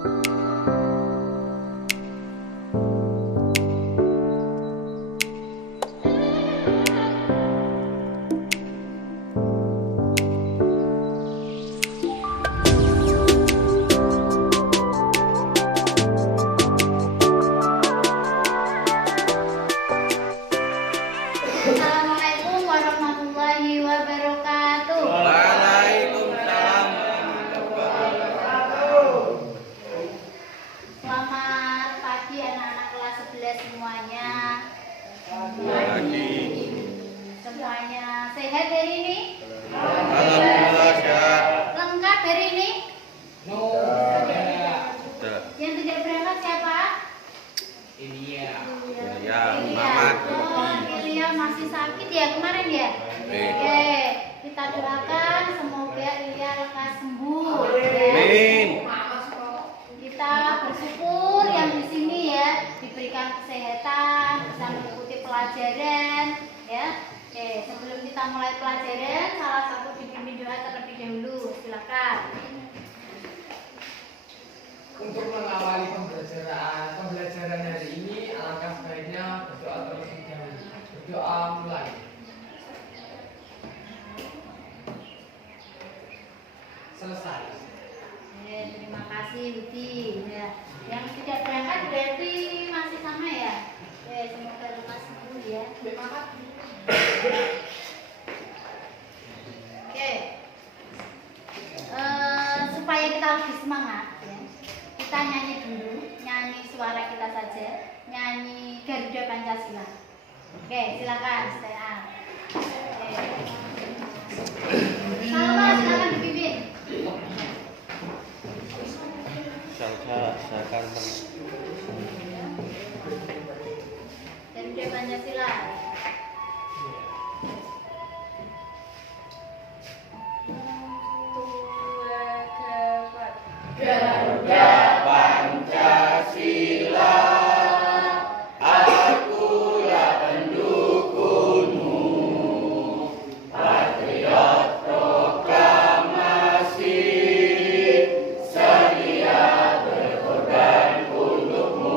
Assalamualaikum warahmatullahi wabarakatuh. Waalaikumsalam warahmatullahi wabarakatuh. Selamat pagi anak-anak kelas 11 semuanya. Pagi. Semuanya sehat hari ini? Alhamdulillah sehat. Lengkap hari ini? Sudah. Yang tidak berangkat siapa? Ya, Ilya. Mamat. Oh, Ilya masih sakit ya kemarin ya? Oke, kita doakan semoga Ilya lekas sembuh. Amin. Kita bersyukur yang di sini ya diberikan kesehatan, bisa mengikuti pelajaran ya. Oke, sebelum kita mulai pelajaran, salah satu dipimpin doa terlebih dahulu. Silakan. Untuk mengawali pembelajaran hari ini, alangkah sebaiknya berdoa terlebih dahulu. Berdoa mulai. Selesai. Terima kasih Budi. Ya. Yang tidak berangkat berarti masih sama ya. Semoga lekas sembuh ya. Oke. Supaya kita lebih semangat ya. Kita nyanyi dulu, nyanyi suara kita saja, nyanyi Garuda Pancasila. Oke, silakan stand up. Oke. Salma, silakan dipimpin. Saya Garuda Pancasila. Garuda Pancasila, akulah pendukungmu, patriot proklamasi, sedia berkorban untukmu.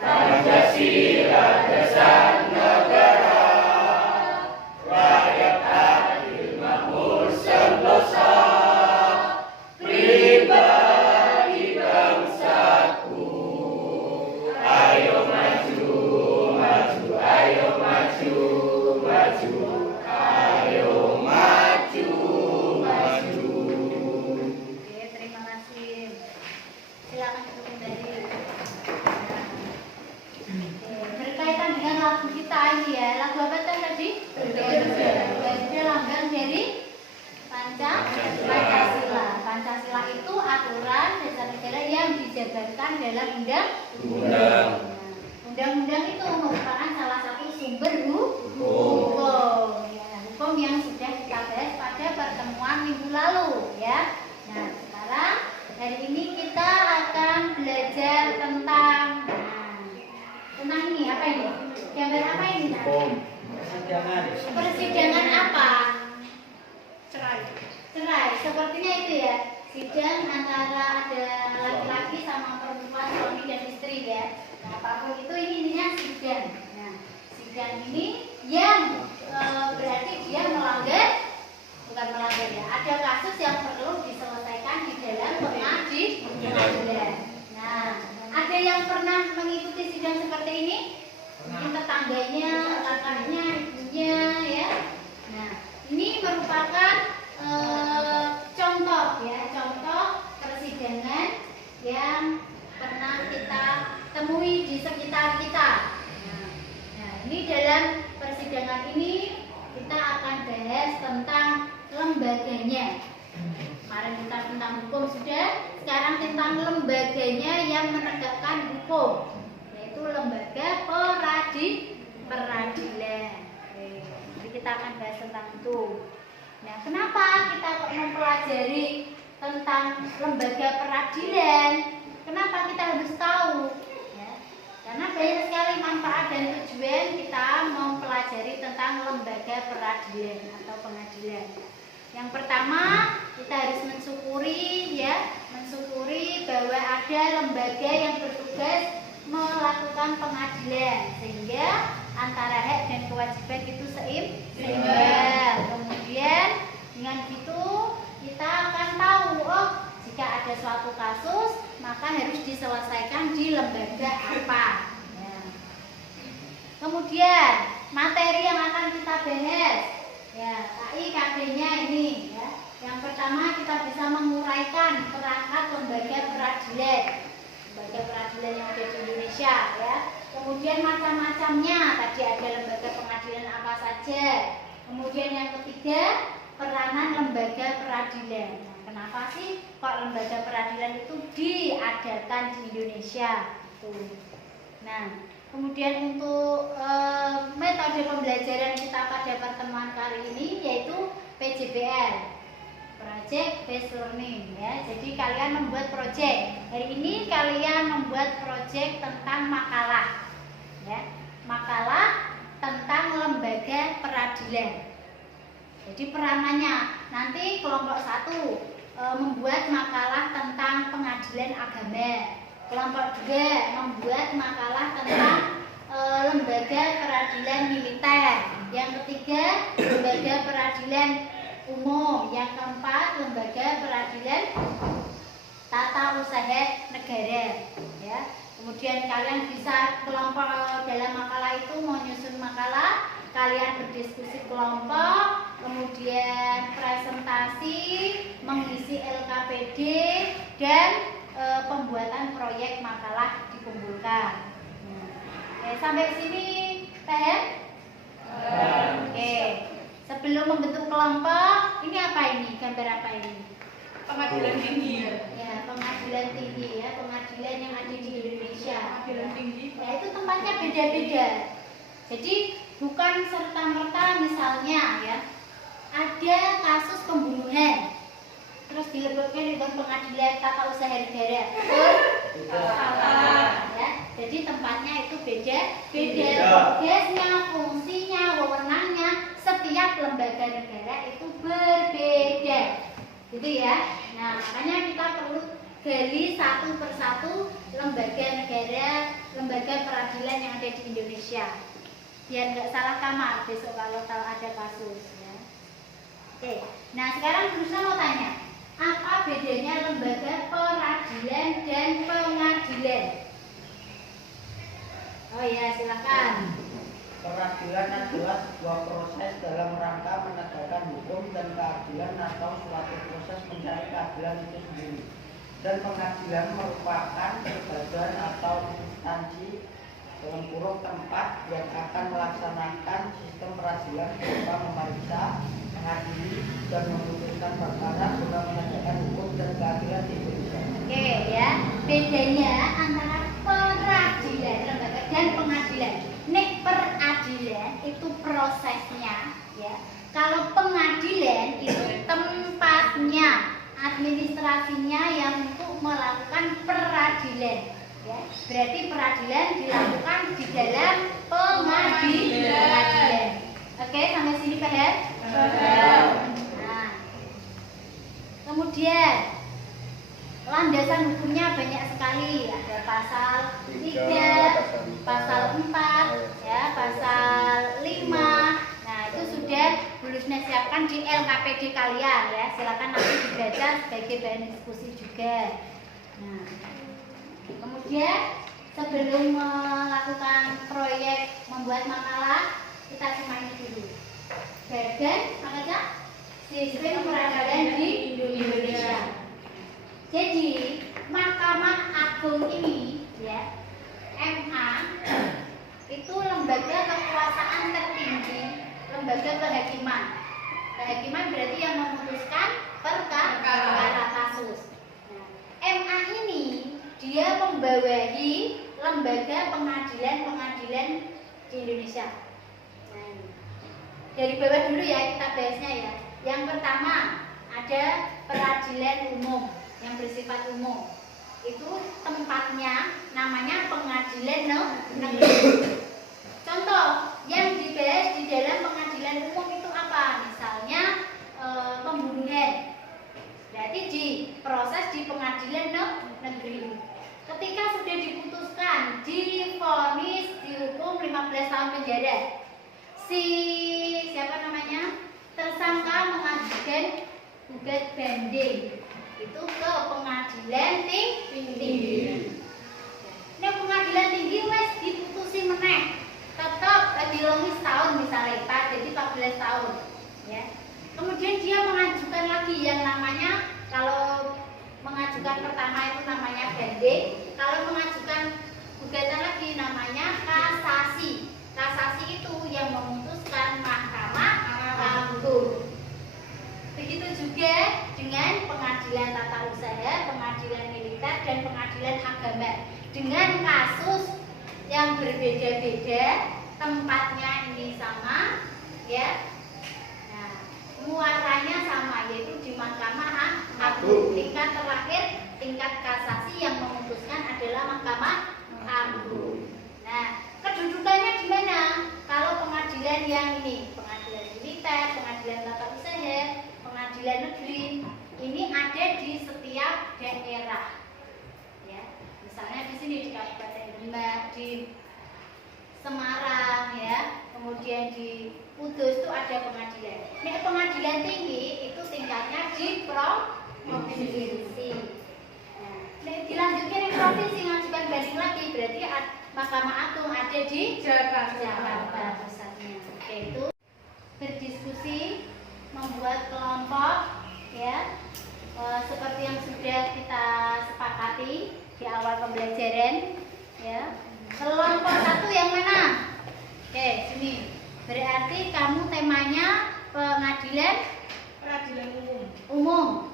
Pancasila dasar negara, rakyat adil makmur sentosa, pribadi bangsaku. Ayo maju, maju, ayo maju, maju, ayo maju, maju. Oke, terima kasih. Silakan duduk kembali. Oke, berkaitan dengan lagu kita ini ya. Lagu apa tadi? Garuda. Garuda lambang dari Pancasila. Pancasila itu aturan dasar negara yang dijabarkan dalam Undang. Undang-undang itu merupakan salah satu sumber hukum. Ya, hukum yang sudah kita bahas pada pertemuan minggu lalu ya. Nah, sekarang hari ini kita akan belajar tentang tentang ini apa ini? Gambar apa ini? Persidangan apa? Cerai. Sepertinya itu ya. Sidang antara ada laki-laki sama perempuan, suami dan istri ya. Nah, apapun itu ini intinya sidang. Nah, sidang ini yang berarti dia bukan melanggar ya. Ada kasus yang perlu diselesaikan di dalam pengadilan. Nah, ada yang pernah mengikuti sidang seperti ini? Mungkin tetangganya, kakaknya, ibunya ya. Nah, ini merupakan contoh persidangan yang pernah kita temui di sekitar kita. Nah, ini dalam persidangan ini kita akan bahas tentang lembaganya. Kemarin kita tentang hukum sudah, sekarang tentang lembaganya yang menegakkan hukum, yaitu lembaga peradilan. Jadi kita akan bahas tentang itu. Nah, kenapa kita kok mempelajari tentang lembaga peradilan? Kenapa kita harus tahu? Ya, karena banyak sekali manfaat dan tujuan kita mempelajari tentang lembaga peradilan atau pengadilan. Yang pertama, kita harus mensyukuri ada lembaga yang bertugas melakukan pengadilan, sehingga antara hak dan kewajiban itu seimbang. Kemudian dengan itu kita akan tahu, oh jika ada suatu kasus maka harus diselesaikan di lembaga apa. Ya. Kemudian materi yang akan kita bahas, ya KIKD-nya ini. Ya. Yang pertama kita bisa menguraikan perangkat lembaga peradilan, lembaga peradilan yang ada di Indonesia. Ya. Kemudian macam-macamnya, tadi ada lembaga pengadilan apa saja. Kemudian yang ketiga, peranan lembaga peradilan. Nah, kenapa sih kok lembaga peradilan itu diadakan di Indonesia? Nah, kemudian untuk metode pembelajaran kita pada pertemuan kali ini yaitu PJBL, Project Based Learning. Ya. Jadi kalian membuat project. Hari ini kalian membuat project tentang makalah, ya, makalah tentang lembaga peradilan. Jadi peranannya nanti kelompok 1 membuat makalah tentang pengadilan agama, kelompok 2 membuat makalah tentang lembaga peradilan militer, yang ketiga lembaga peradilan umum, yang keempat lembaga peradilan tata usaha negara. Ya. Kemudian kalian bisa kelompok dalam makalah itu menyusun makalah, kalian berdiskusi kelompok, kemudian presentasi, mengisi LKPD, dan pembuatan proyek makalah dikumpulkan. Sampai sini paham? Oke. Sebelum membentuk kelompok, ini apa ini? Gambar apa ini? Pengadilan tinggi ya. Ya, pengadilan tinggi ya, pengadilan yang ada di Indonesia. Pengadilan tinggi. Ya, itu tempatnya beda-beda. Jadi bukan serta-merta misalnya ya, ada kasus pembunuhan, terus dilebokkan di pengadilan tata usaha negara. Salah. Ya, jadi tempatnya itu beda-beda. Tugasnya, fungsinya, wewenangnya setiap lembaga negara itu berbeda. Gitu ya. Nah, makanya kita perlu gali satu persatu lembaga negara, lembaga peradilan yang ada di Indonesia, biar nggak salah kamar besok kalau ada kasus. Ya. Oke. Nah, sekarang Krishna mau tanya, apa bedanya lembaga peradilan dan pengadilan? Oh ya, silakan. Peradilan adalah sebuah proses dalam rangka menegakkan hukum dan keadilan atau suatu proses mencari keadilan itu sendiri. Dan pengadilan merupakan badan atau instansi dalam kurung tempat yang akan melaksanakan sistem peradilan berupa memeriksa, mengadili, dan memutuskan perkara guna menegakkan hukum dan keadilan di Indonesia. Oke ya, bedanya antara peradilan lembaga dan pengadilan. Nek peradilan itu prosesnya, ya. Kalau pengadilan itu tempatnya, administrasinya yang untuk melakukan peradilan. Ya. Berarti peradilan dilakukan di dalam pengadilan. Oke, sampai sini paham? Paham. Nah, kemudian landasan hukumnya banyak sekali, ada pasal 3, pasal 4, ya, pasal 5. Nah, itu sudah Bulusnya siapkan di LKPD kalian ya. Silakan nanti dibaca sebagai bahan diskusi juga. Nah, kemudian sebelum melakukan proyek membuat makalah, kita simak ini dulu. Badan apa? Sistem peradilan di Indonesia. Jadi Mahkamah Agung ini ya, MA itu lembaga kekuasaan tertinggi, lembaga kehakiman. Kehakiman berarti yang memutuskan perkara kasus. Nah, MA ini dia membawahi lembaga pengadilan di Indonesia. Nah, dari bawah dulu ya kita bahasnya ya. Yang pertama ada peradilan umum yang bersifat umum. Itu tempatnya namanya pengadilan negeri. Contoh yang dibahas di dalam pengadilan umum itu apa? Misalnya pembunuhan. Berarti diproses di pengadilan negeri. memutuskan divonis dihukum 15 tahun penjara. Siapa namanya? Tersangka mengajukan gugat banding itu ke pengadilan tinggi. Nah, pengadilan tinggi wes diputusi meneh. Tetap dilongi setahun misalnya, jadi 14 tahun. Ya. Kemudian dia mengajukan lagi yang namanya, kalau mengajukan pertama itu namanya banding, kalau mengajukan gugatan lagi namanya kasasi. Kasasi itu yang memutuskan Mahkamah Agung. Begitu juga dengan pengadilan tata usaha, pengadilan militer, dan pengadilan agama. Dengan kasus yang berbeda-beda, tempatnya ini sama, ya. Nah, muaranya sama, yaitu di Mahkamah Agung. Tingkat terakhir, tingkat kasasi yang memutuskan adalah Mahkamah Agung. Nah, kedudukannya di mana? Kalau pengadilan yang ini, pengadilan militer, pengadilan tata usaha, pengadilan negeri, ini ada di setiap daerah. Ya, misalnya di sini di Kabupaten Demak, di Semarang, ya, kemudian di Kudus itu ada pengadilan. Nah, pengadilan tinggi itu tingkatnya di provinsi. Nah, dilanjutkan di provinsi ngajukan banding lagi, berarti Mahkamah Agung ada di Jakarta pusatnya. Oke, itu berdiskusi, membuat kelompok, ya, seperti yang sudah kita sepakati di awal pembelajaran, ya. Kelompok satu yang mana? Oke, sini. Berarti kamu temanya pengadilan umum.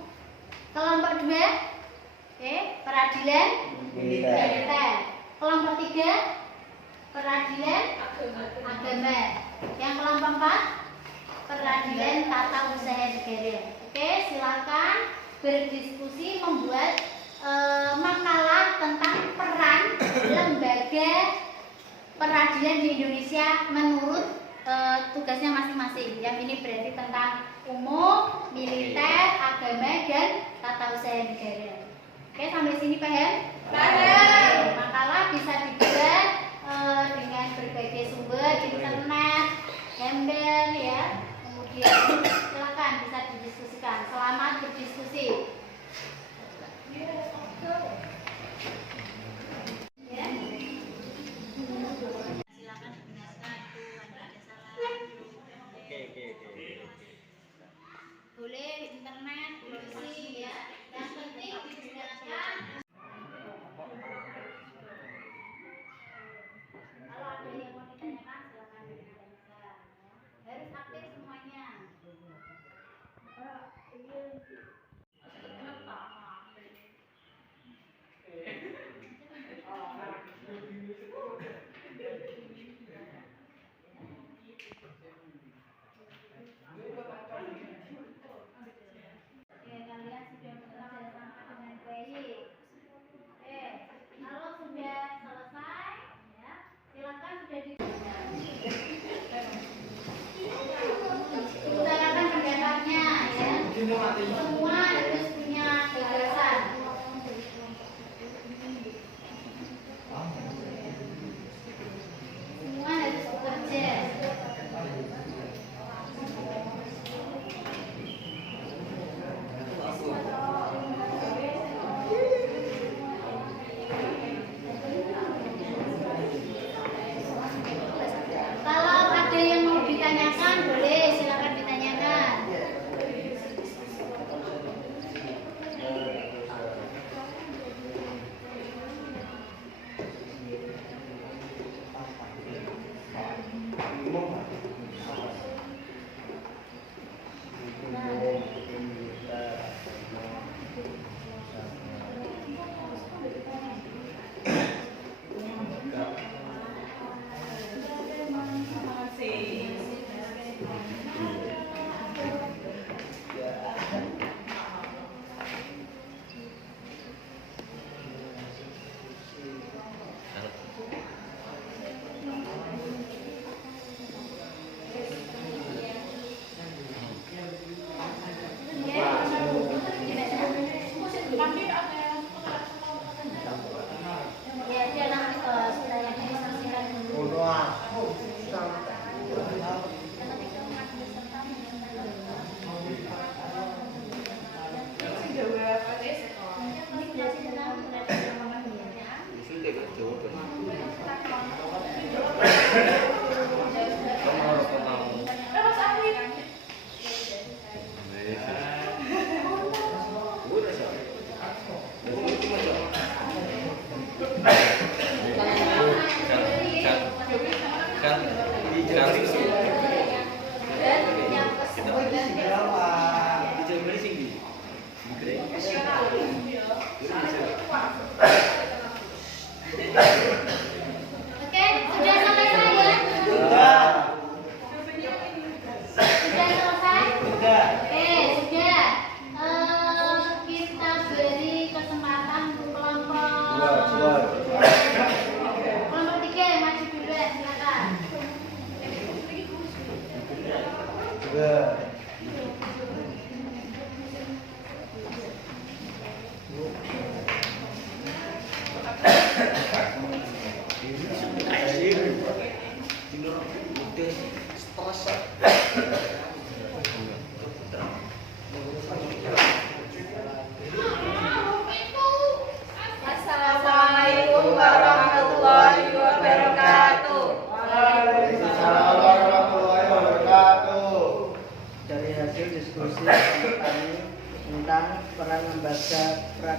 Kelompok dua, oke, peradilan militer. Kelompok tiga, peradilan agama. Yang kelompok empat, peradilan tata usaha negara. Oke, silakan berdiskusi membuat makalah tentang peran lembaga peradilan di Indonesia menurut tugasnya masing-masing. Yang ini berarti tentang umum, militer, agama, dan tata usaha negara. Oke, sampai sini paham? Paham. Makalah bisa dibuat dengan berbagai sumber, internet, gembel, ya. Kemudian silakan bisa didiskusikan. Selamat berdiskusi. Ya. Silakan dibenarkan itu ada salah. Boleh internet, polisi, ya. Yang penting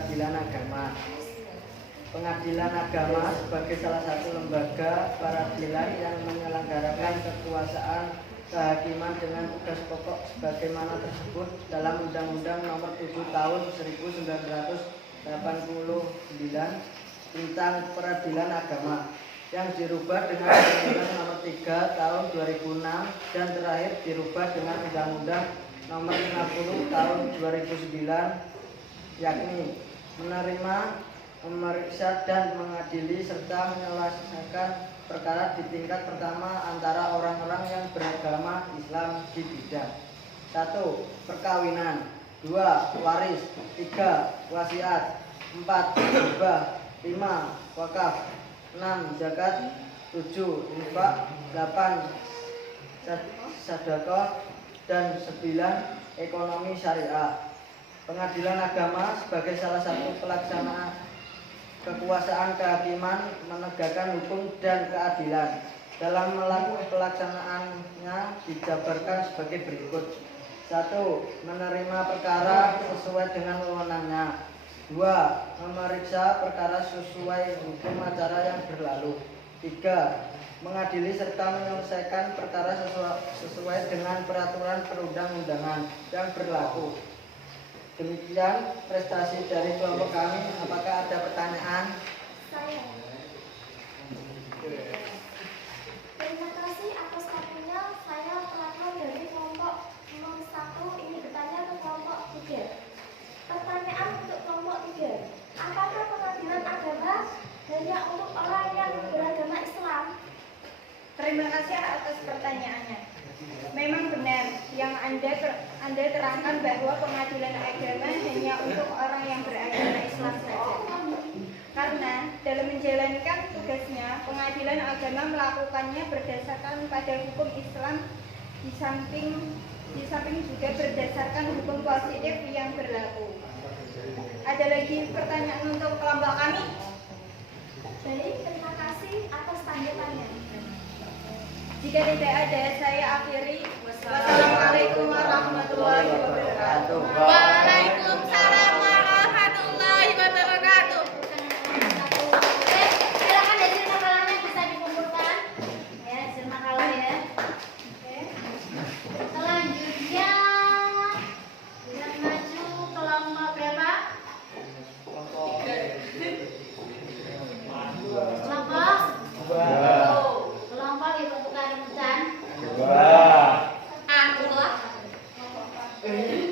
Peradilan Agama. Pengadilan agama sebagai salah satu lembaga peradilan yang menyelenggarakan kekuasaan kehakiman dengan tugas pokok sebagaimana tersebut dalam Undang-Undang Nomor 7 Tahun 1989 tentang Peradilan Agama yang dirubah dengan Undang-Undang Nomor 3 Tahun 2006 dan terakhir dirubah dengan Undang-Undang Nomor 50 Tahun 2009, yakni menerima, memeriksa dan mengadili serta menyelesaikan perkara di tingkat pertama antara orang-orang yang beragama Islam di bidang 1. Perkawinan, 2. Waris, 3. Wasiat, 4. Hibah, 5. Wakaf, 6. Zakat, 7. Infak, 8. Sedekah, dan 9. Ekonomi syariah. Pengadilan agama sebagai salah satu pelaksana kekuasaan kehakiman menegakkan hukum dan keadilan. Dalam melakukan pelaksanaannya dijabarkan sebagai berikut. 1. Menerima perkara sesuai dengan wewenangnya. 2. Memeriksa perkara sesuai hukum acara yang berlalu. 3. Mengadili serta menyelesaikan perkara sesuai dengan peraturan perundang-undangan yang berlaku. Demikian prestasi dari kelompok kami. Apakah ada pertanyaan? Saya. Terima kasih atas waktunya. Saya pelakon dari kelompok nomor 1 ini bertanya ke kelompok 3. Pertanyaan untuk kelompok 3. Apakah pengadilan agama hanya untuk orang yang beragama Islam? Terima kasih atas pertanyaannya. Memang benar yang Anda terangkan bahwa pengadilan agama hanya untuk orang yang beragama Islam saja. Karena dalam menjalankan tugasnya, pengadilan agama melakukannya berdasarkan pada hukum Islam di samping juga berdasarkan hukum positif yang berlaku. Ada lagi pertanyaan untuk kelompok kami? Baik, terima kasih atas tanggapannya. Jika tidak ada, saya akhiri. Wassalamualaikum warahmatullahi wabarakatuh. Waalaikumsalam warahmatullahi wabarakatuh. Oke, silakan hasil makalahnya bisa dikumpulkan. Ya, hasil makalah ya. Oke. Selanjutnya yang maju kelompok berapa? Kelompok. Kelompok ibu bukan rebutan. Aku lah. Silakan.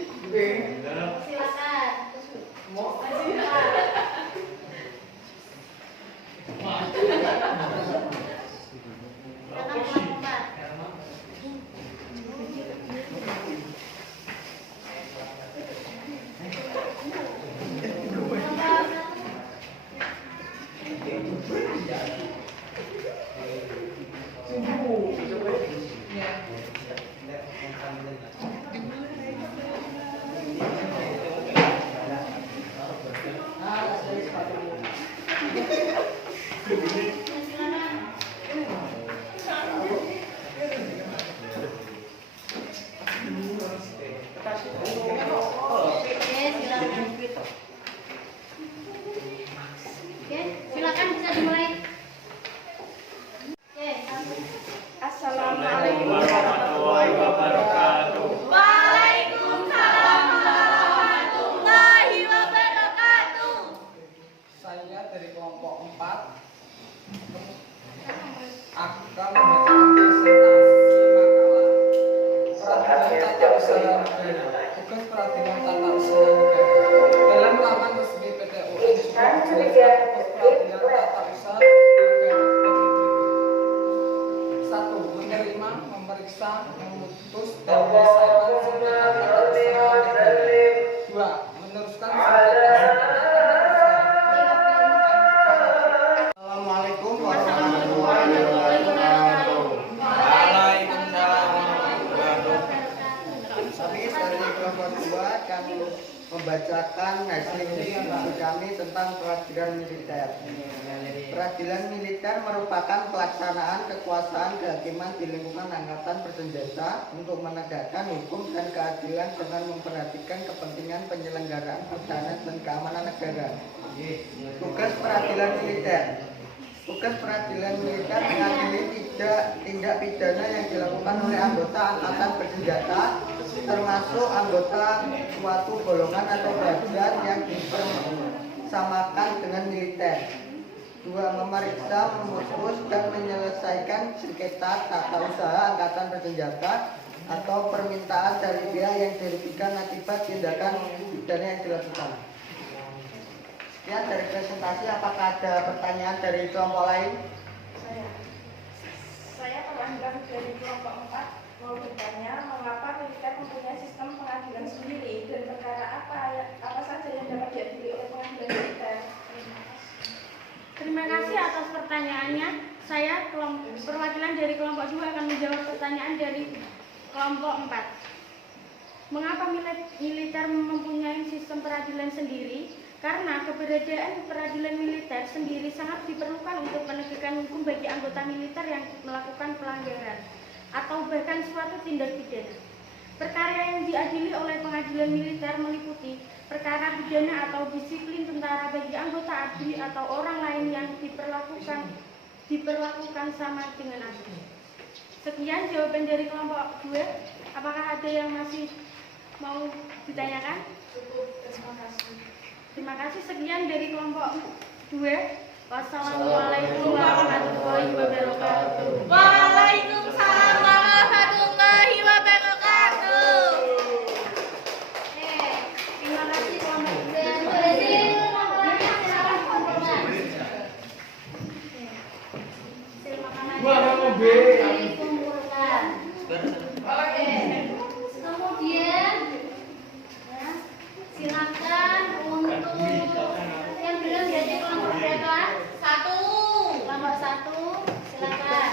Silakan kelompok 2 kami membacakan hasil diskusi kami tentang tentang peradilan militer. Peradilan militer merupakan pelaksanaan kekuasaan kehakiman di lingkungan angkatan bersenjata untuk menegakkan hukum dan keadilan dengan memperhatikan kepentingan penyelenggaraan pertahanan dan keamanan negara. Tugas peradilan militer. Tugas peradilan militer mengadili tindak pidana yang dilakukan oleh anggota angkatan bersenjata, termasuk anggota suatu golongan atau badan yang dipersamakan dengan militer. 2. Memeriksa, memutus, dan menyelesaikan sengketa tata usaha angkatan bersenjata atau permintaan dari pihak yang dirugikan akibat tindakan pidana yang dilakukan. Sekian dari presentasi. Apakah ada pertanyaan dari kelompok lain? Saya pelanggan dari kelompok 4 mau bertanya mengapa militer mempunyai sistem pengadilan sendiri dan perkara apa saja yang dapat diadili oleh pengadilan militer. Terima kasih atas pertanyaannya. Saya perwakilan dari kelompok 2 akan menjawab pertanyaan dari kelompok 4. Mengapa militer mempunyai sistem peradilan sendiri? Karena keberadaan peradilan militer sendiri sangat diperlukan untuk penegakan hukum bagi anggota militer yang melakukan pelanggaran atau bahkan suatu tindak pidana. Perkara yang diadili oleh pengadilan militer meliputi perkara pidana atau disiplin tentara bagi anggota ABRI atau orang lain yang diperlakukan sama dengan ABRI. Sekian jawaban dari kelompok 2. Apakah ada yang masih mau ditanyakan? Cukup, terima kasih. Terima kasih. Sekian dari kelompok 2. Wassalamualaikum warahmatullahi wabarakatuh. Waalaikumsalam warahmatullahi wabarakatuh. Terima kasih kelompok 2. Dikumpulkan. Kemudian silakan untuk yang belum jadi kelompok berapa? 1. Kelompok 1, silakan.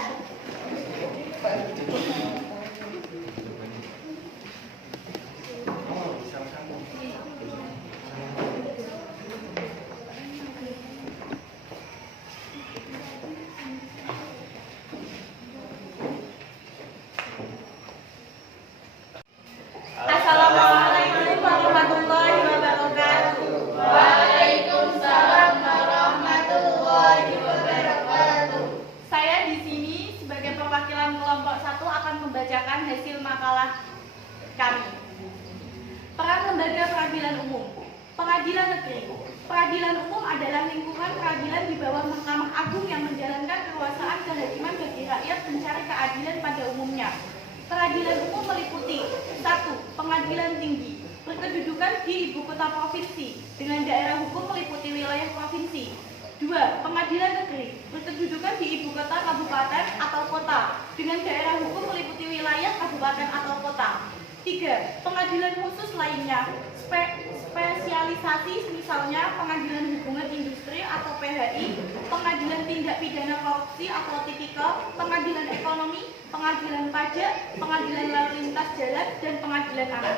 Assalamualaikum warahmatullahi wabarakatuh. Waalaikumsalam warahmatullahi wabarakatuh. Saya di sini sebagai perwakilan kelompok 1 akan membacakan hasil makalah kami. Peran lembaga peradilan umum. Pengadilan negeri. Peradilan umum adalah lingkungan peradilan di bawah Mahkamah Agung yang menjalankan kekuasaan kehakiman bagi rakyat mencari keadilan pada umumnya. Peradilan umum meliputi 1. Pengadilan tinggi, berkedudukan di ibu kota provinsi dengan daerah hukum meliputi wilayah provinsi. 2. Pengadilan negeri, berkedudukan di ibu kota kabupaten atau kota dengan daerah hukum meliputi wilayah kabupaten atau kota. 3. Pengadilan khusus lainnya, spesialisasi misalnya pengadilan hubungan industri atau PHI, pengadilan tindak pidana korupsi atau tipikor, pengadilan ekonomi, pengadilan pajak, pengadilan lalu lintas jalan, dan pengadilan anak.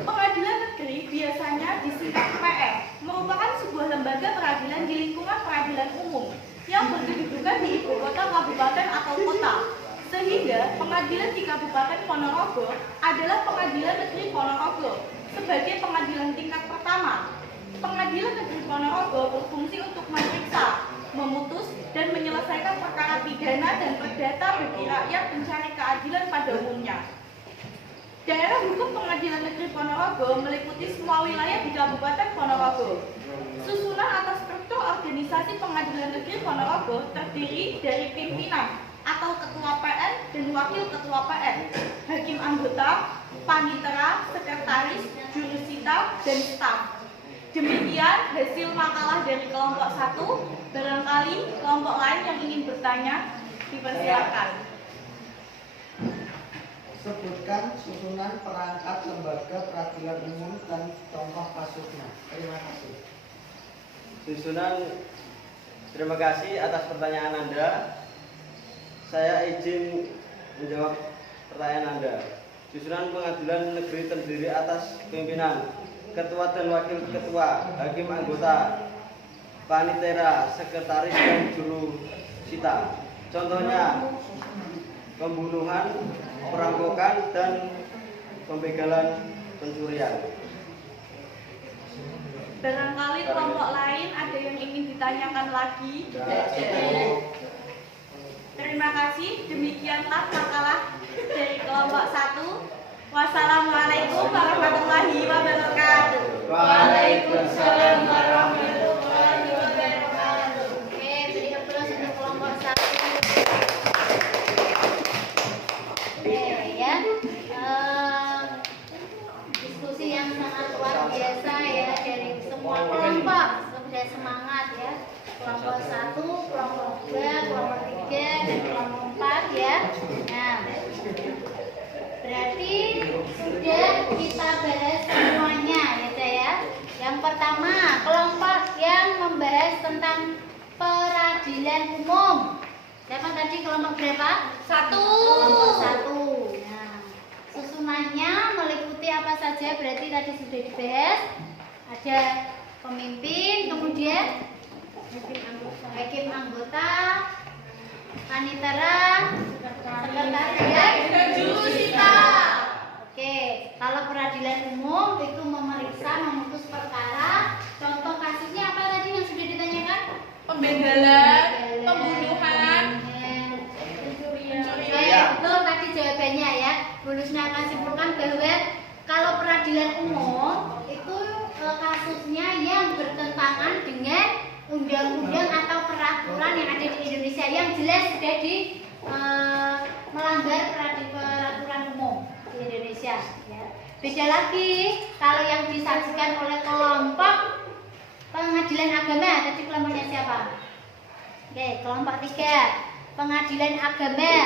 Pengadilan negeri biasanya disingkat PR, merupakan sebuah lembaga peradilan di lingkungan peradilan umum yang berkedudukan di ibu kota kabupaten atau kota. Sehingga pengadilan di Kabupaten Ponorogo adalah Pengadilan Negeri Ponorogo sebagai pengadilan tingkat pertama. Pengadilan Negeri Ponorogo berfungsi untuk memeriksa, memutus, dan menyelesaikan perkara pidana dan perdata bagi rakyat mencari keadilan pada umumnya. Daerah hukum Pengadilan Negeri Ponorogo meliputi semua wilayah di Kabupaten Ponorogo. Susunan atau struktur organisasi Pengadilan Negeri Ponorogo terdiri dari pimpinan atau ketua PN dan wakil ketua PN, hakim anggota, panitera, sekretaris, jurusita, dan staf. Demikian hasil makalah dari kelompok 1. Barangkali kelompok lain yang ingin bertanya, dipersilakan. Sebutkan susunan perangkat lembaga peradilan umum dan contoh kasusnya. Terima kasih. Susunan. Terima kasih atas pertanyaan Anda. Saya izin menjawab pertanyaan Anda. Susunan pengadilan negeri terdiri atas pimpinan, ketua dan wakil ketua, hakim anggota, panitera, sekretaris, dan juru sita. Contohnya pembunuhan, perampokan, dan pembegalan, pencurian. Barangkali kelompok lain ada yang ingin ditanyakan lagi? Terima kasih. Demikianlah makalah dari kelompok 1. Wassalamualaikum warahmatullahi wabarakatuh. Waalaikumsalam warahmatullahi wabarakatuh. Oke, beri aplaus untuk kelompok 1. Oke ya, diskusi yang sangat luar biasa ya dari semua kelompok. Sudah semangat ya. Kelompok 1, kelompok 2, kelompok 3, dan kelompok 4 ya. Nah, berarti sudah kita bahas semuanya ya. Yang pertama, kelompok yang membahas tentang peradilan umum. Siapa tadi kelompok berapa? 1. Kelompok 1. Nah, susunannya meliputi apa saja? Berarti tadi sudah dibahas. Ada pemimpin, kemudian hakim anggota, panitera, sekretariat, Dan juru sita. Oke, kalau peradilan umum itu memeriksa, memutus perkara. Contoh kasusnya apa tadi yang sudah ditanyakan? Pembegalan, pembunuhan, Oke, betul tadi jawabannya ya. Bu Lusna akan simpulkan bahwa kalau peradilan umum itu kasusnya yang bertentangan dengan undang-undang atau peraturan yang ada di Indonesia yang jelas sudah melanggar peraturan umum di Indonesia ya. Beda lagi kalau yang disajikan oleh kelompok pengadilan agama. Tadi kelompoknya siapa? Oke, kelompok 3 pengadilan agama.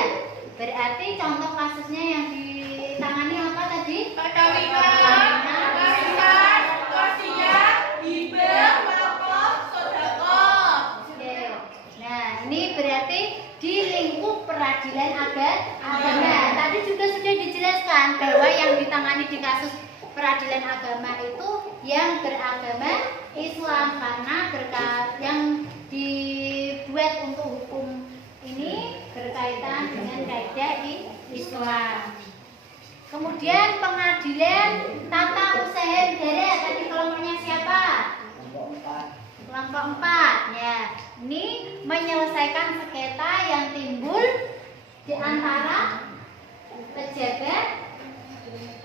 Berarti contoh kasusnya yang ditangani apa tadi? perkawinan, warisan, wasiat, hibah, wakaf, sedekah. Oke. Nah, ini berarti di lingkup peradilan agama. Tadi juga sudah dijelaskan bahwa yang ditangani di kasus peradilan agama itu yang beragama Islam, karena yang dibuat untuk hukum ini berkaitan dengan kaidah Islam. Kemudian pengadilan tata usaha negara, tadi kelompoknya siapa? Kelompok 4 ya. Ini menyelesaikan sengketa yang timbul di antara pejabat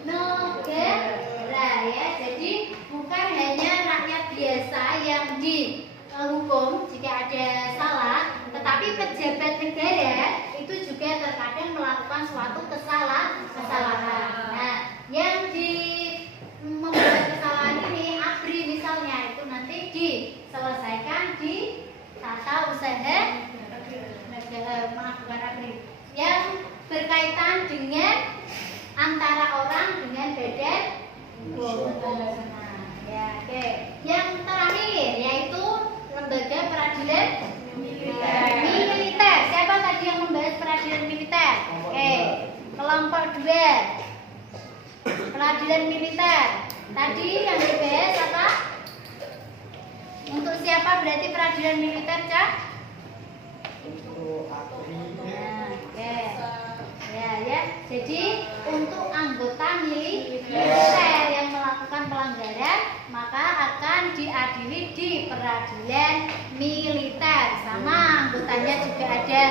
negara ya. Jadi bukan hanya rakyat biasa yang dihukum jika ada salah, tetapi pejabat negara itu juga terkadang melakukan suatu kesalahan. Nah, yang membuat kesalahan ini ABRI misalnya itu nanti diselesaikan di tata usaha negara, bukan ABRI, yang berkaitan dengan antara orang dengan badan hukum. Nah, ya, oke. Yang terakhir yaitu lembaga peradilan militer. Siapa tadi yang membahas peradilan militer? Oke, kelompok 2 peradilan militer. Tadi yang dibahas apa? Untuk siapa berarti peradilan militer, Cak? Untuk Nah, oke. Ya. Jadi untuk anggota militer yang melakukan pelanggaran maka akan diadili di peradilan militer. Sama anggotanya juga ada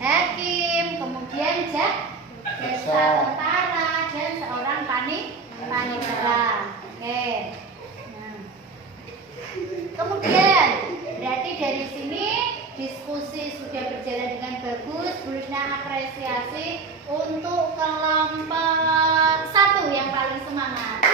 hakim, kemudian jaksa tentara dan seorang panitera. Oke. Nah. Kemudian berarti dari sini diskusi sudah berjalan dengan bagus. Bu Lusna apresiasi untuk kelompok 1 yang paling semangat.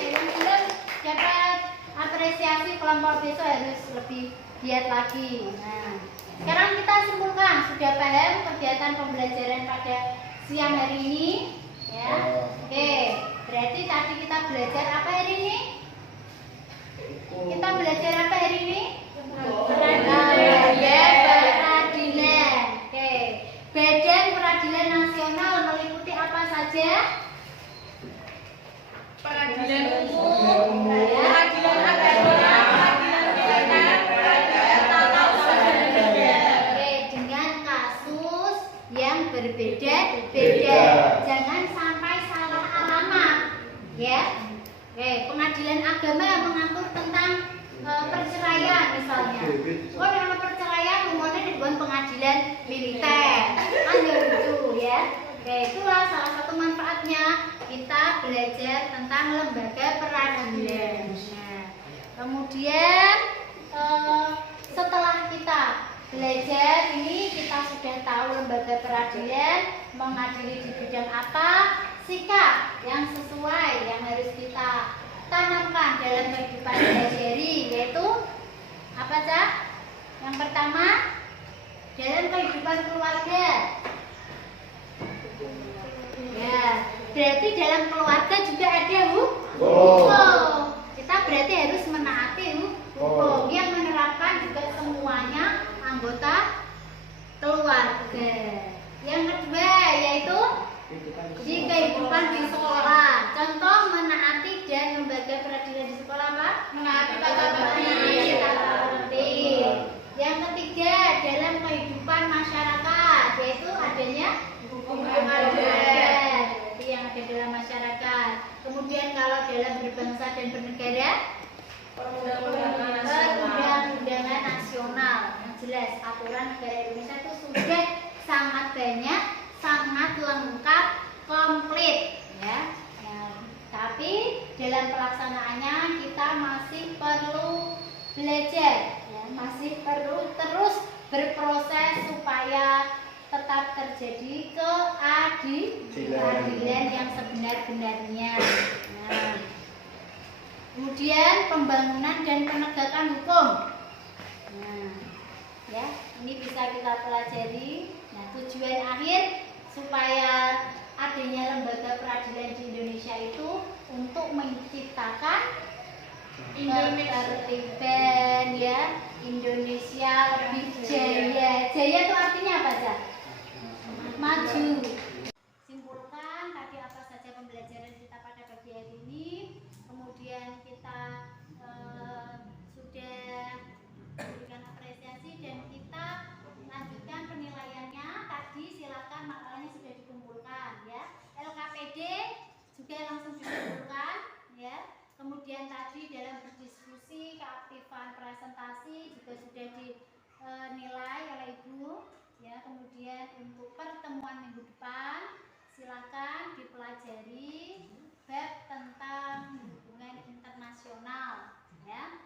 Yang belum dapat apresiasi kelompok besok harus lebih giat lagi. Nah, sekarang kita simpulkan, sudah paham kegiatan pembelajaran pada siang hari ini? Ya. Oke, berarti tadi kita belajar apa hari ini? Kita belajar apa hari ini? Peradilan. Oke. Badan Peradilan Nasional meliputi apa saja? Peradilan umum, peradilan agama, peradilan Oh, dengan perceraian umumnya dibuat pengadilan militer. Kan lucu ya. Oke, itulah salah satu manfaatnya kita belajar tentang lembaga peradilan. Nah, kemudian setelah kita belajar ini, kita sudah tahu lembaga peradilan mengadili di bidang apa, sikap yang sesuai yang harus kita tanamkan dalam kehidupan sehari-hari, yaitu apa, Cak? Yang pertama, dalam kehidupan keluarga. Ya, berarti dalam keluarga juga ada hukum. Kita berarti harus menaati hukum yang menerapkan juga semuanya anggota keluarga. Yang kedua yaitu di kehidupan di sekolah. Contoh menaati dan lembaga peradilan di sekolah apa? Menaati tata tertib. Yang ketiga dalam kehidupan masyarakat, yaitu adanya hukum adat yang ada dalam masyarakat. Kemudian kalau dalam berbangsa dan bernegara, perundang-undangan nasional yang jelas, aturan negara Indonesia itu sudah sangat banyak, sangat lengkap, komplit ya. Nah, tapi dalam pelaksanaannya kita masih perlu belajar ya, masih perlu terus berproses supaya tetap terjadi keadilan yang sebenar-benarnya. Nah, kemudian pembangunan dan penegakan hukum. Nah, ya, ini bisa kita pelajari. Nah, tujuan akhir supaya adanya lembaga peradilan di Indonesia itu untuk menciptakan ketertiban ya, Indonesia lebih jaya. Jaya itu artinya apa, Cak? Maju. Simpulkan tadi apa saja pembelajaran kita pada pagi hari ini. Kemudian kita sudah memberikan apresiasi dan kita lanjutkan penilaiannya. Tadi silakan makalahnya sudah dikumpulkan ya. LKPD juga langsung dikumpulkan ya. Kemudian tadi dalam berdiskusi, keaktifan presentasi juga sudah dinilai oleh Ibu ya. Kemudian untuk pertemuan minggu depan silakan dipelajari bab tentang hubungan internasional ya.